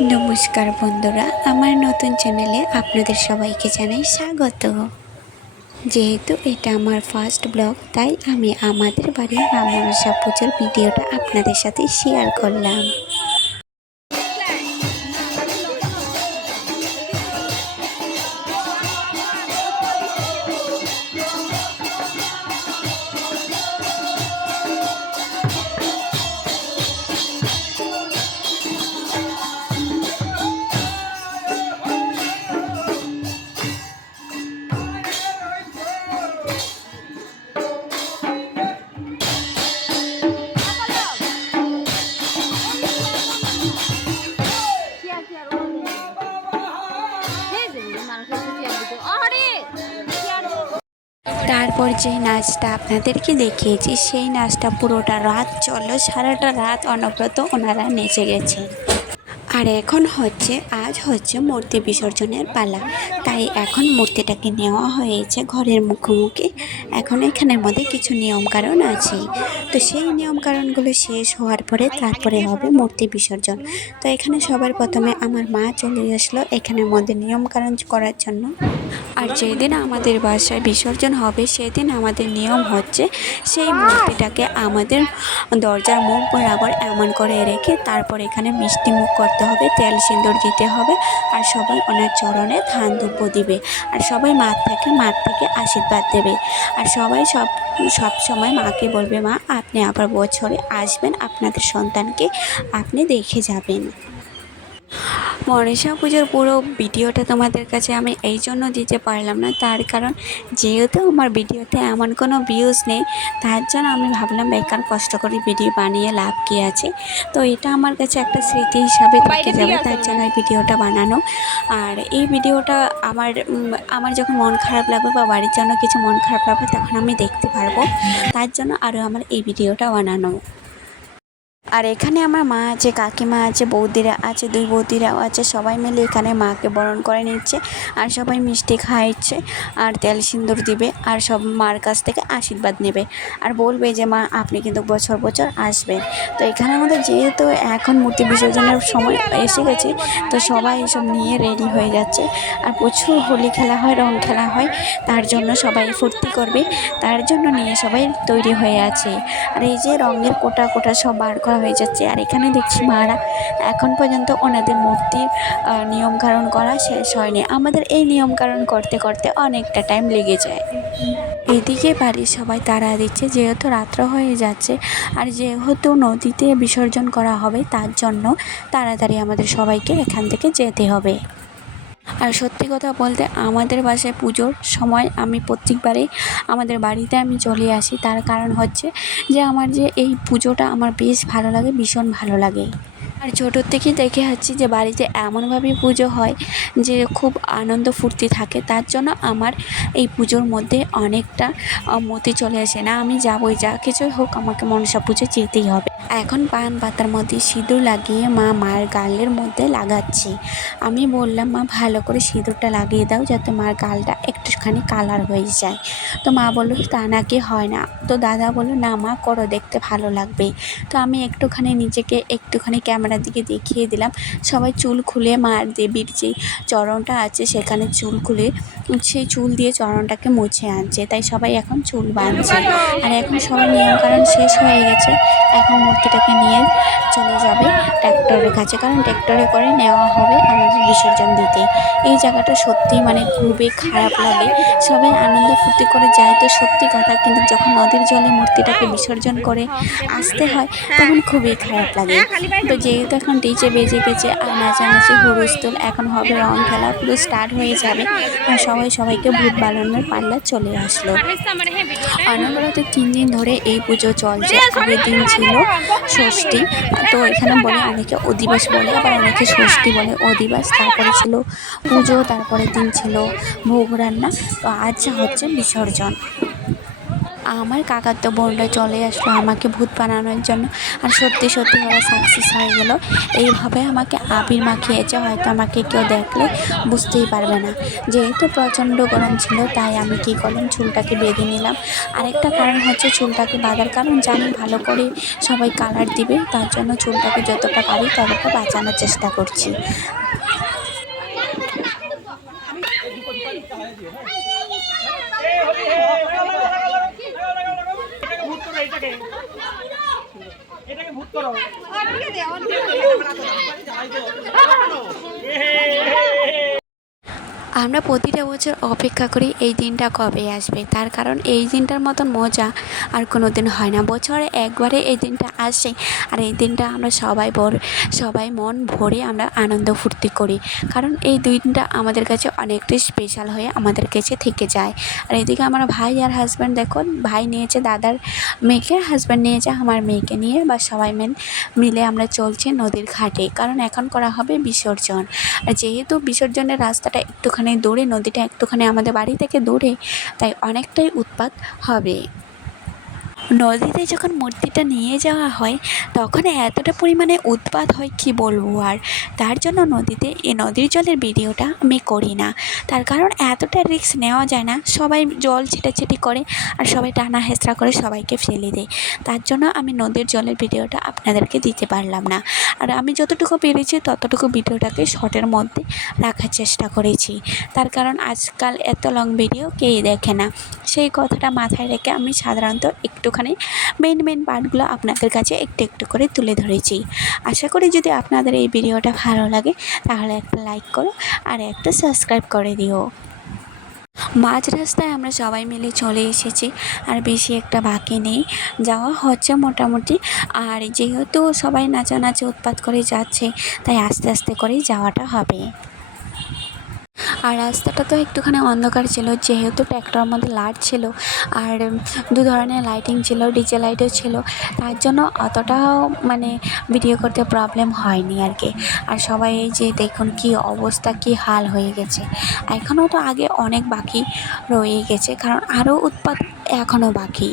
নমস্কার বন্ধুরা, আমার নতুন চ্যানেলে আপনাদের সবাইকে জানাই স্বাগত। যেহেতু এটা আমার ফার্স্ট ব্লগ, তাই আমি আমাদের বাড়ির মা মনসা পুজোর ভিডিওটা আপনাদের সাথে শেয়ার করলাম। তারপর যে নাচটা আপনাদেরকে দেখিয়েছি, সেই নাচটা পুরোটা রাত চললো। সারাটা রাত অনবরত ওনারা নেচে গেছে। আর এখন আজ হচ্ছে মূর্তি বিসর্জনের পালা, তাই এখন মূর্তিটাকে নেওয়া হয়েছে ঘরের মুখোমুখি। এখন এখানের মধ্যে কিছু নিয়মকানুন আছে, তো সেই নিয়মকানুনগুলো শেষ হওয়ার পরে তারপরে হবে মূর্তি বিসর্জন। তো এখানে সবার প্রথমে আমার মা চলে আসলো এখানের মধ্যে নিয়মকানুন করার জন্য। আর যেদিন আমাদের বাসায় বিসর্জন হবে সেদিন আমাদের নিয়ম হচ্ছে সেই মূর্তিটাকে আমাদের দরজার মুখ বরাবর এমন করে রেখে তারপর এখানে মিষ্টি মুখ করতে হবে, তেল সিঁদুর দিতে হবে, আর সবাই ওনার চরণে ধান ধূপ দিবে, আর সবাই মার থেকে আশীর্বাদ দেবে। আর সবাই সব সময় মাকে বলবে, মা আপনি আবার বছরে আসবেন, আপনাদের সন্তানকে আপনি দেখে যাবেন। মনসা পুজোর পুরো ভিডিওটা তোমাদের কাছে আমি এই জন্য দিতে পারলাম না, তার কারণ যেহেতু আমার ভিডিওতে এমন কোনো ভিউজ নেই, তার জন্য আমি ভাবলাম বেকার কষ্ট করে ভিডিও বানিয়ে লাভ কী আছে। তো এটা আমার কাছে একটা স্মৃতি হিসাবে থেকে যাবে, তার জন্য এই ভিডিওটা বানানো। আর এই ভিডিওটা আমার যখন মন খারাপ লাগবে বা বাড়ির জন্য কিছু মন খারাপ লাগবে তখন আমি দেখতে পারবো, তার জন্য আরও আমার এই ভিডিওটা বানানো। আর এখানে আমার মা আছে, কাকিমা আছে, বৌদিরা আছে, দুই বৌদিরাও আছে, সবাই মিলে এখানে মাকে বরণ করে নিচ্ছে। আর সবাই মিষ্টি খাইছে আর তেল সিঁদুর দিবে, আর সব মার কাছ থেকে আশীর্বাদ নেবে আর বলবে যে মা আপনি কিন্তু বছর বছর আসবেন। তো এখানে আমাদের যেহেতু এখন মূর্তি বিসর্জনের সময় এসে গেছে, তো সবাই এসব নিয়ে রেডি হয়ে যাচ্ছে। আর প্রচুর হোলি খেলা হয়, রং খেলা হয়, তার জন্য সবাই ফুর্তি করবে, তার জন্য নিয়ে সবাই তৈরি হয়ে আছে। আর এই যে রঙের কোটা কোটা সব বার করা হয়ে যাচ্ছে। আর এখানে দেখছি মারা এখন পর্যন্ত ওনাদের মূর্তির নিয়মকানুন করা শেষ হয়নি। আমাদের এই নিয়মকানুন করতে করতে অনেকটা টাইম লেগে যায়। এদিকে বাড়ির সবাই তাড়া দিচ্ছে, যেহেতু রাত্র হয়ে যাচ্ছে আর যেহেতু নদীতে বিসর্জন করা হবে, তার জন্য তাড়াতাড়ি আমাদের সবাইকে এখান থেকে যেতে হবে। আর সত্যি কথা বলতে আমাদের বাসায় পুজোর সময় আমি প্রত্যেকবারেই আমাদের বাড়িতে আমি চলে আসি, তার কারণ হচ্ছে যে আমার যে এই পুজোটা আমার বেশ ভালো লাগে, ভীষণ ভালো লাগে। আর ছোটোর থেকেই দেখে আসছি যে বাড়িতে এমনভাবে পুজো হয় যে খুব আনন্দ ফুর্তি থাকে, তার জন্য আমার এই পুজোর মধ্যে অনেকটা মতি চলে আসে, না আমি যাবই, যা কিছুই হোক আমাকে মনসা পুজো যেতেই হবে। এখন পান পাতার মধ্যে সিঁদুর লাগিয়ে মার গালের মধ্যে লাগাচ্ছি। আমি বললাম, মা ভালো করে সিঁদুরটা লাগিয়ে দাও যাতে মার গালটা একটুখানি কালার হয়ে যায়। তো মা বললো তা নাকি হয় না। তো দাদা বললো না মা করো, দেখতে ভালো লাগবে। তো আমি নিজেকে একটুখানি ক্যামেরার দিকে দেখিয়ে দিলাম। সবাই চুল খুলে মার দেবীর যে চরণটা আছে সেখানে চুল খুলে সেই চুল দিয়ে চরণটাকে মুছে আনছে, তাই সবাই এখন চুল বাঁধছে। আর এখন সবার নিয়মকানুন শেষ হয়ে গেছে, এখন মূর্তিটাকে নিয়ে চলে যাবে ট্র্যাক্টরের কাছে, কারণ ট্র্যাক্টরে করে নেওয়া হবে আমাদের বিসর্জন দিতে। এই জায়গাটা সত্যি খুবই খারাপ লাগে। সবাই আনন্দ ফুর্তি করে যায় তো সত্যি কথা, কিন্তু যখন নদীর জলে মূর্তিটাকে বিসর্জন করে আসতে হয় তখন খুবই খারাপ লাগে। তো যেহেতু এখন ডিজে বেজে গেছে আর নাচানাচি হুলস্থুল, এখন হবে রং খেলা, পুরো স্টার্ট হয়ে যাবে। আর সবাইকে ভূত বানানোর পাল্লা চলে আসলো। অনবরত 3 দিন ধরে এই পুজো চলছে। আগের দিন ছিল ষষ্ঠী, তো এখানে বলে অনেকে অধিবাস বলে, আবার অনেকে ষষ্ঠী বলে, অধিবাস। তারপরে ছিল পুজো, তারপরের দিন ছিল ভোগ রান্না, তো আজ হচ্ছে বিসর্জন। আমার কাকাতো বোনরা চলে আসলো আমাকে ভূত বানানোর জন্য। আর সত্যি সত্যি ওরা সাকসেস হয়ে গেল। এইভাবে আমাকে আবির মাখিয়েছে, হয়তো আমাকে কেউ দেখলে বুঝতেই পারবে না। যেহেতু প্রচণ্ড গরম ছিল তাই আমি কী করলাম, চুলটাকে বেঁধে নিলাম। আরেকটা কারণ হচ্ছে চুলটাকে বাঁধার কারণ জানি ভালো করে সবাই কালার দিবে, তার জন্য চুলটাকে যতটা পারি ততটা বাঁচানোর চেষ্টা করছি। এটাকে ভূত করো। আমরা প্রতিটা বছর অপেক্ষা করি এই দিনটা কবে আসবে, তার কারণ এই দিনটার মতন মজা আর কোনো দিন হয় না। বছরে একবারে এই দিনটা আসে, আর এই দিনটা আমরা সবাই মন ভরে আমরা আনন্দ ফুর্তি করি, কারণ এই দিনটা আমাদের কাছে অনেকটাই স্পেশাল হয়ে আমাদের কাছে থেকে যায়। আর এদিকে আমার ভাই আর হাজব্যান্ড, দেখো ভাই নিয়েছে দাদার মেয়েকে, হাজব্যান্ড নিয়েছে আমার মেয়েকে নিয়ে, বা সবাই মিলে আমরা চলছি নদীর ঘাটে, কারণ এখন করা হবে বিসর্জন। আর যেহেতু বিসর্জনের রাস্তাটা একটুখানি দূরে, নদীটা একটুখানি আমাদের বাড়ি থেকে দূরে, তাই অনেকটাই উৎপাত হবে। নদীতে যখন মূর্তিটা নিয়ে যাওয়া হয় তখন এতটা পরিমাণে উৎপাত হয় কি বলবো। আর তার জন্য এই নদীর জলের ভিডিওটা আমি করি না, তার কারণ এতটা রিস্ক নেওয়া যায় না। সবাই জল ছিটাছিটি করে আর সবাই টানা হেঁচড়া করে সবাইকে ফেলে দেয়, তার জন্য আমি নদীর জলের ভিডিওটা আপনাদেরকে দিতে পারলাম না। আর আমি যতটুকু পেরেছি ততটুকু ভিডিওটাকে শর্টের মধ্যে রাখার চেষ্টা করেছি, তার কারণ আজকাল এত লং ভিডিও কেই দেখে না। সেই কথাটা মাথায় রেখে আমি সাধারণত একটুখানি মেন পার্টগুলো আপনাদের কাছে একটু একটু করে তুলে ধরেছি। আশা করি যদি আপনাদের এই ভিডিওটা ভালো লাগে তাহলে একটা লাইক করো আর একটা সাবস্ক্রাইব করে দিও। মাঝ রাস্তায় আমরা সবাই মিলে চলে এসেছি, আর বেশি একটা বাকি নেই, যাওয়া হচ্ছে মোটামুটি। আর যেহেতু সবাই নাচানাচি উৎপাত করে যাচ্ছে তাই আস্তে আস্তে করেই যাওয়াটা হবে। আর রাস্তাটা তো একটুখানি অন্ধকার ছিল, যেহেতু ট্র্যাক্টরের মধ্যে লাইট ছিল আর দু ধরনের লাইটিং ছিল, ডিজে লাইটও ছিল, তার জন্য অতটাও ভিডিও করতে প্রবলেম হয়নি আর কি। আর সবাই এই যে দেখুন কি অবস্থা, কি হাল হয়ে গেছে। এখনও তো আগে অনেক বাকি রয়ে গেছে, কারণ আরও উৎপাত এখনও বাকি।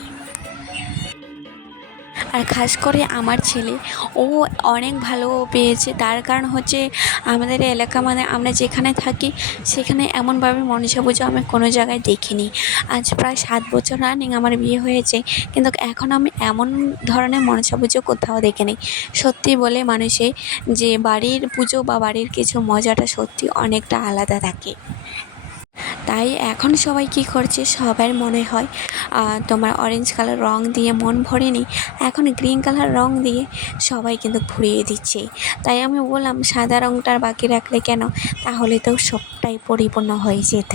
আর খাস করে আমার ছেলে, ও অনেক ভালো পেয়েছে, তার কারণ হচ্ছে আমাদের এলাকা আমরা যেখানে থাকি সেখানে এমনভাবে মনসা পুজো আমি কোনো জায়গায় দেখিনি। আজ প্রায় 7 বছর রানিং আমার বিয়ে হয়েছে, কিন্তু এখন আমি এমন ধরনের মনসা পুজো কোথাও দেখিনি। সত্যি বলে মানুষে যে বাড়ির পুজো বা বাড়ির কিছু মজাটা সত্যি অনেকটা আলাদা থাকে। তাই এখন সবাই কী করছে, সবার মনে হয় তোমার অরেঞ্জ কালার রং দিয়ে মন ভরেনি, এখন গ্রিন কালার রং দিয়ে সবাই কিন্তু ভরিয়ে দিচ্ছে। তাই আমি বললাম সাদা রংটার বাকি রাখলে কেন, তাহলে তো সবটাই পরিপূর্ণ হয়ে যেত।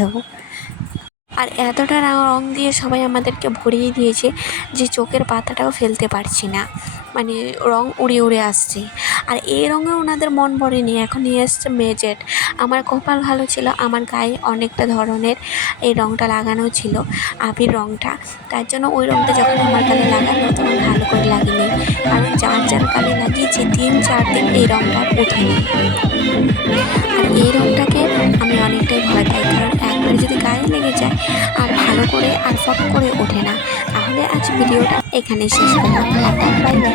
আর এতটা রং দিয়ে সবাই আমাদেরকে ভরিয়ে দিয়েছে যে চোখের পাতাটাও ফেলতে পারছি না, রং উড়ে উড়ে আসছে। আর এই রঙে ওনাদের মন ভরেনি, এখন নিয়ে এসছে মেজেন্ট। আমার কপাল ভালো ছিল, আমার গায়ে অনেকটা ধরনের এই রঙটা লাগানো ছিল, আবির রঙটা, তার জন্য ওই রঙটা যখন আমার গালে লাগানো তখন ভালো করে লাগেনি, কারণ যার গালে লাগিয়েছি 3-4 দিন এই রঙটা ওঠেনি। আর এই রঙটাকে আমি অনেকটাই ভয় পাই, কারণ একবার যদি গায়ে লেগে যায় আর ভালো করে আর ফট করে ওঠে না। তাহলে আজ ভিডিওটা এখানে শেষ করলাম। Bye bye.